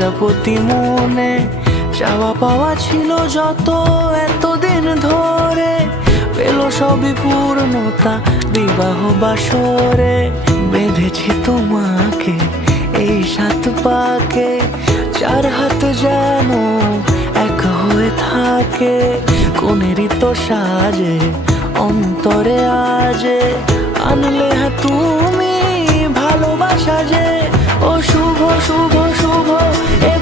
প্রজাপতি মনে চাওয়া পাওয়া ছিল যত এতদিন ধরে, পেল সবই পূর্ণতা বিবাহ বাসরে। বেঁধেছি তোমাকে এই 7 পাকে, 4 হাত যেন এক হয়ে থাকে। কোনেরই তো সাজে অন্তরে আজে আনলে হ্যাঁ তুমি ভালোবাসা যে। ও শুভ শুভ শুভ এ